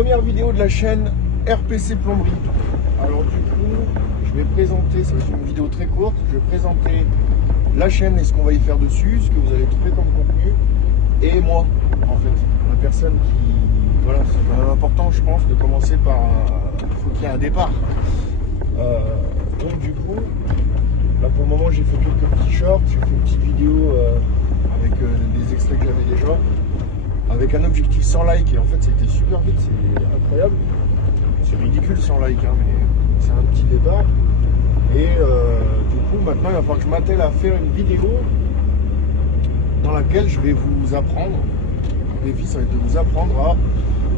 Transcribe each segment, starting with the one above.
Première vidéo de la chaîne RPC Plomberie. Alors du coup, je vais présenter, ça va être une vidéo très courte, je vais présenter la chaîne et ce qu'on va y faire dessus, ce que vous allez trouver comme contenu, et moi, en fait, la personne qui... Voilà, c'est quand même important, je pense, de commencer par... Il faut qu'il y ait un départ. Donc du coup, là pour le moment, j'ai fait quelques petits shorts, j'ai fait une petite vidéo avec des extraits que j'avais déjà, avec un objectif 100 likes, et en fait, c'était super vite, c'est incroyable. C'est ridicule 100 likes, hein, mais c'est un petit départ. Et du coup, maintenant, il va falloir que je m'attelle à faire une vidéo dans laquelle je vais vous apprendre, le défi, ça va être de vous apprendre à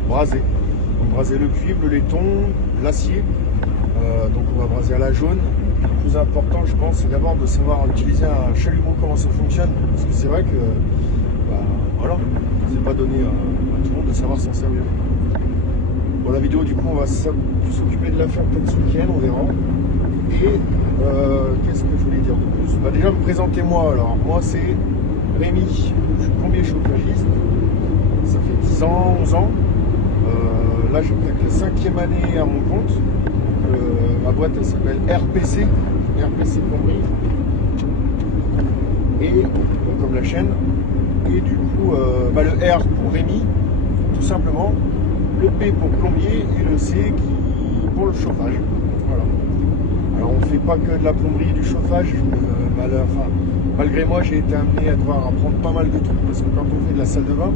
braser. Donc, braser le cuivre, le laiton, l'acier. Donc, on va braser à la jaune. Le plus important, je pense, c'est d'abord de savoir utiliser un chalumeau, comment ça fonctionne. Parce que c'est vrai que, voilà, c'est pas donné à tout le monde de savoir s'en servir. Bon, la vidéo, du coup, on va s'occuper de la faire peut-être ce week-end, on verra. Et qu'est-ce que je voulais dire de plus? Déjà, me présentez-moi. Alors, moi, c'est Rémi. Je suis plombier chauffagiste. Ça fait 10 ans, 11 ans. Là, j'attaque la 5e année à mon compte. Ma boîte, elle s'appelle RPC. RPC Plomberie. Et, comme la chaîne. Et du coup, le R pour Rémi, tout simplement. Le P pour plombier et le C pour le chauffage. Voilà. Alors on ne fait pas que de la plomberie et du chauffage. Malgré moi, j'ai été amené à devoir apprendre pas mal de trucs parce que quand on fait de la salle de bain,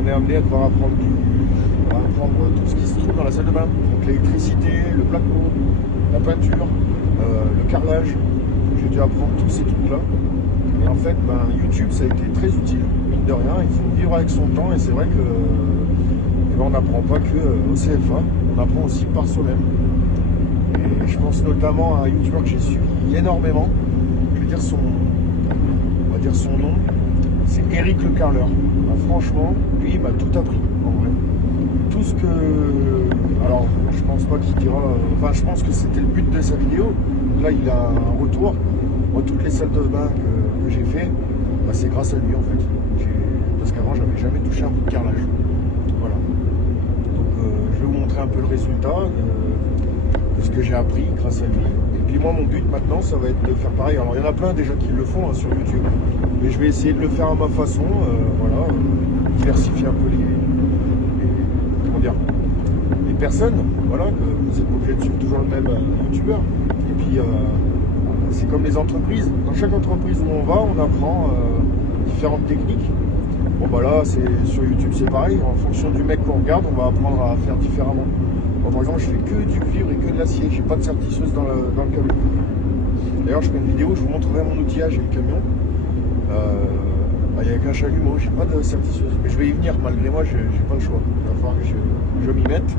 on est amené à devoir apprendre tout ce qui se trouve dans la salle de bain. Donc l'électricité, le placo, la peinture, le carrelage. J'ai dû apprendre tous ces trucs-là. Et en fait, YouTube, ça a été très utile. Mine de rien, il faut vivre avec son temps et c'est vrai que on n'apprend pas que au CFA, on apprend aussi par soi-même. Et je pense notamment à un youtubeur que j'ai suivi énormément. Je vais dire on va dire son nom, c'est Eric Le Carleur. Franchement, lui, il m'a tout appris, en vrai. Tout ce que... Alors, je pense pas qu'il dira... Enfin, je pense que c'était le but de sa vidéo. Là, il a un retour. Moi, toutes les salles de bain que j'ai fait, c'est grâce à lui, en fait. Parce qu'avant, j'avais jamais touché un bout de carrelage. Voilà. Je vais vous montrer un peu le résultat de ce que j'ai appris grâce à lui. Et puis moi, mon but maintenant, ça va être de faire pareil. Alors, il y en a plein déjà qui le font sur YouTube. Mais je vais essayer de le faire à ma façon. Voilà, diversifier un peu les personnes. Voilà, que vous n'êtes pas obligé de suivre toujours le même YouTubeur. Et puis, c'est comme les entreprises. Dans chaque entreprise où on va, on apprend différentes techniques. Bon là, sur YouTube, c'est pareil. En fonction du mec qu'on regarde, on va apprendre à faire différemment. Bon, par exemple, je fais que du cuivre et que de l'acier. J'ai pas de sertisseuse dans le camion. D'ailleurs, je ferai une vidéo où je vous montrerai mon outillage et le camion. Il n'y a qu'un chalumeau, j'ai pas de sertisseuse. Mais je vais y venir, malgré moi, j'ai pas le choix. Il va falloir que je m'y mette.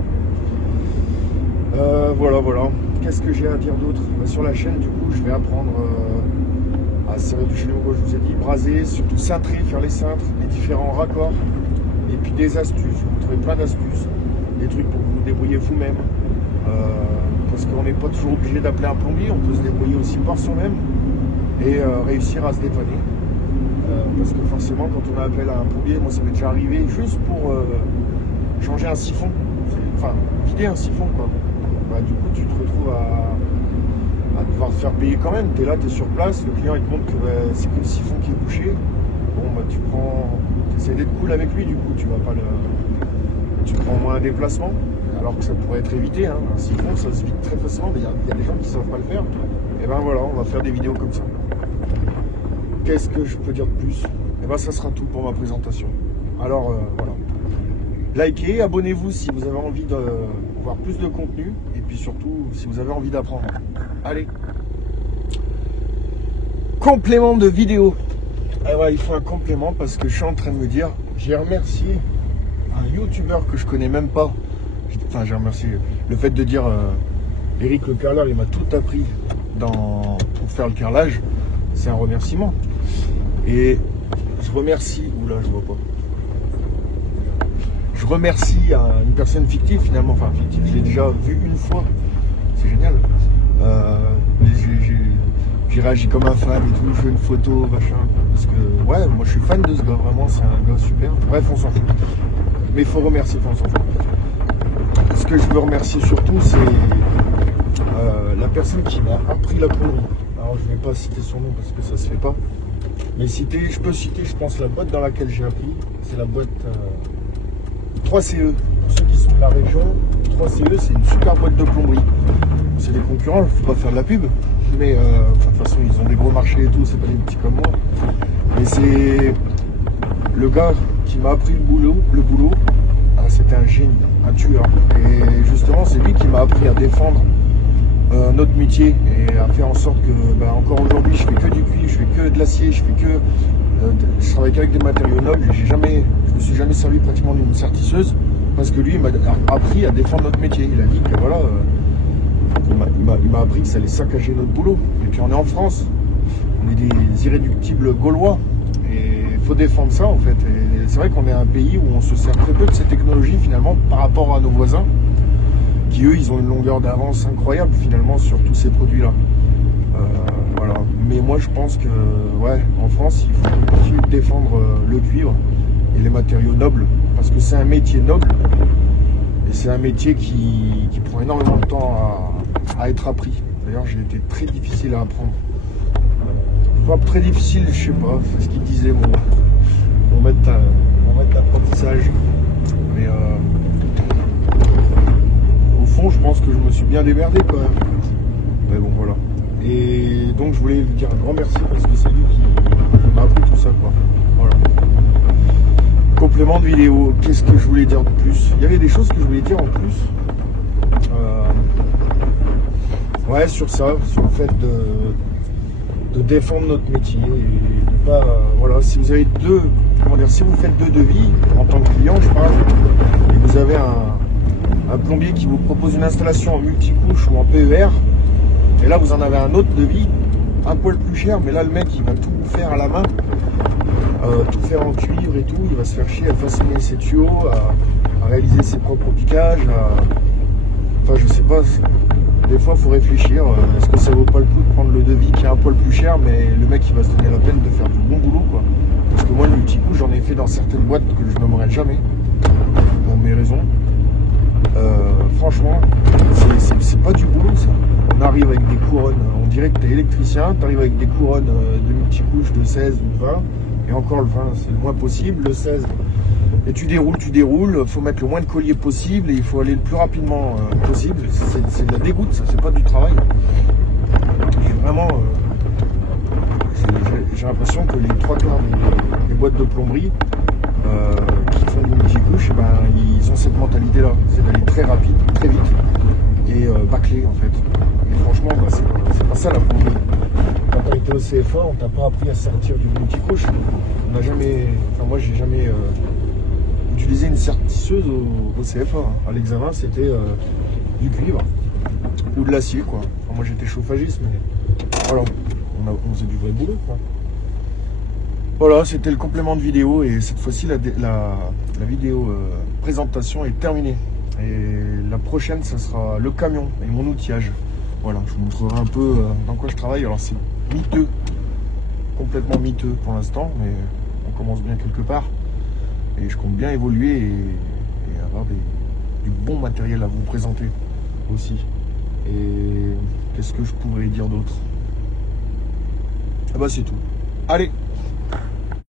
Voilà. Qu'est-ce que j'ai à dire d'autre? Sur la chaîne, du coup, je vais apprendre à serrer du chalumeau, comme je vous ai dit, braser, surtout cintrer, faire les cintres, les différents raccords. Et puis des astuces, vous trouvez plein d'astuces, des trucs pour vous débrouiller vous-même. Parce qu'on n'est pas toujours obligé d'appeler un plombier, on peut se débrouiller aussi par soi-même et réussir à se dépanner. Parce que forcément, quand on a appelé à un plombier, moi ça m'est déjà arrivé juste pour changer un siphon, enfin vider un siphon quoi. Du coup, tu te retrouves à devoir te faire payer quand même. Tu es là, tu es sur place, le client il te montre que c'est que le siphon qui est bouché. Bon, tu essaies d'être cool avec lui, du coup, tu prends au moins un déplacement, alors que ça pourrait être évité. Hein. Un siphon, ça se vide très facilement, mais il y a des gens qui ne savent pas le faire. Et voilà, on va faire des vidéos comme ça. Qu'est-ce que je peux dire de plus? Ça sera tout pour ma présentation. Alors, voilà. Likez, abonnez-vous si vous avez envie de voir plus de contenu. Et puis surtout, si vous avez envie d'apprendre. Allez. Complément de vidéo. Il faut un complément parce que je suis en train de me dire, j'ai remercié un youtubeur que je connais même pas. Enfin, j'ai remercié le fait de dire Eric Le Carleur, il m'a tout appris pour faire le carrelage. C'est un remerciement. Et je remercie. Oula, je vois pas. Je remercie une personne fictive finalement. Enfin, fictive, je l'ai déjà vu une fois. C'est génial. J'ai réagi comme un fan et tout, je fais une photo, machin. Parce que, ouais, moi je suis fan de ce gars, vraiment, c'est un gars super. Bref, on s'en fout. Mais il faut remercier, enfin, on s'en fout. Ce que je veux remercier surtout, c'est la personne qui m'a appris la plomberie. Alors je ne vais pas citer son nom parce que ça se fait pas. Mais je peux citer, je pense, la boîte dans laquelle j'ai appris. C'est la boîte 3CE. Pour ceux qui sont de la région, 3CE, c'est une super boîte de plomberie. C'est des concurrents, il ne faut pas faire de la pub. Mais de toute façon, ils ont des gros marchés et tout, c'est pas des petits comme moi. Mais c'est le gars qui m'a appris le boulot. C'était un génie, un tueur. Et justement, c'est lui qui m'a appris à défendre notre métier et à faire en sorte que, encore aujourd'hui, je fais que du cuivre, je fais que de l'acier, je travaille qu'avec des matériaux nobles. Je me suis jamais servi pratiquement d'une sertisseuse parce que lui, il m'a appris à défendre notre métier. Il a dit que voilà, il m'a appris que ça allait saccager notre boulot. Et puis on est en France, on est des irréductibles gaulois et il faut défendre ça en fait. Et c'est vrai qu'on est un pays où on se sert très peu de ces technologies finalement par rapport à nos voisins, qui eux, ils ont une longueur d'avance incroyable finalement sur tous ces produits-là. Voilà. Mais moi, je pense que, ouais, en France, il faut continuer de défendre le cuivre et les matériaux nobles, parce que c'est un métier noble et c'est un métier qui prend énormément de temps à être appris. D'ailleurs, j'ai été très difficile à apprendre. Pas très difficile, je sais pas, c'est ce qu'il disait mon maître d'apprentissage. Mais au fond, je pense que je me suis bien démerdé quand même. Mais bon, voilà. Et donc, je voulais lui dire un grand merci parce que c'est lui qui m'a appris tout ça, quoi. Voilà. Complément de vidéo. Qu'est-ce que je voulais dire de plus? Il y avait des choses que je voulais dire en plus. Ouais, sur ça, sur le fait de défendre notre métier et de pas, voilà, si vous avez si vous faites 2 devis en tant que client, je parle, et vous avez un plombier qui vous propose une installation en multicouche ou en PER, et là vous en avez un autre devis, un poil plus cher, mais là le mec il va tout faire à la main, tout faire en cuivre et tout, il va se faire chier à façonner ses tuyaux, à réaliser ses propres piquages, enfin je sais pas, des fois il faut réfléchir, est-ce que ça vaut pas le coup de prendre le devis qui est un poil plus cher, mais le mec il va se donner la peine de faire du bon boulot, quoi. Parce que moi le multicouche j'en ai fait dans certaines boîtes que je n'aimerais jamais, pour mes raisons. Franchement, c'est pas du boulot ça. On arrive avec des couronnes, on dirait que tu es électricien, tu arrives avec des couronnes de multicouches de 16 ou 20, et encore le 20 c'est le moins possible, le 16, et tu déroules, faut mettre le moins de colliers possible et il faut aller le plus rapidement possible. C'est de la dégoûte, ça, c'est pas du travail. Et vraiment, j'ai l'impression que les 3 quarts des boîtes de plomberie qui font du multicouche, ils ont cette mentalité-là, c'est d'aller très rapide, très vite et bâcler en fait. Et franchement, c'est pas ça la plomberie. Quand t'as été au CFA, on t'a pas appris à sortir du multicouche. On n'a jamais, enfin moi j'ai jamais utilisé une sertisseuse au CFA. Hein. À l'examen, c'était du cuivre ou de l'acier, quoi. Enfin, moi j'étais chauffagiste, mais voilà, on faisait du vrai boulot, quoi. Voilà, c'était le complément de vidéo et cette fois-ci la vidéo présentation est terminée. Et la prochaine, ça sera le camion et mon outillage. Voilà, je vous montrerai un peu dans quoi je travaille. Alors c'est miteux, complètement miteux pour l'instant, mais on commence bien quelque part. Et je compte bien évoluer et avoir du bon matériel à vous présenter aussi. Et qu'est-ce que je pourrais dire d'autre? Ah bah c'est tout. Allez!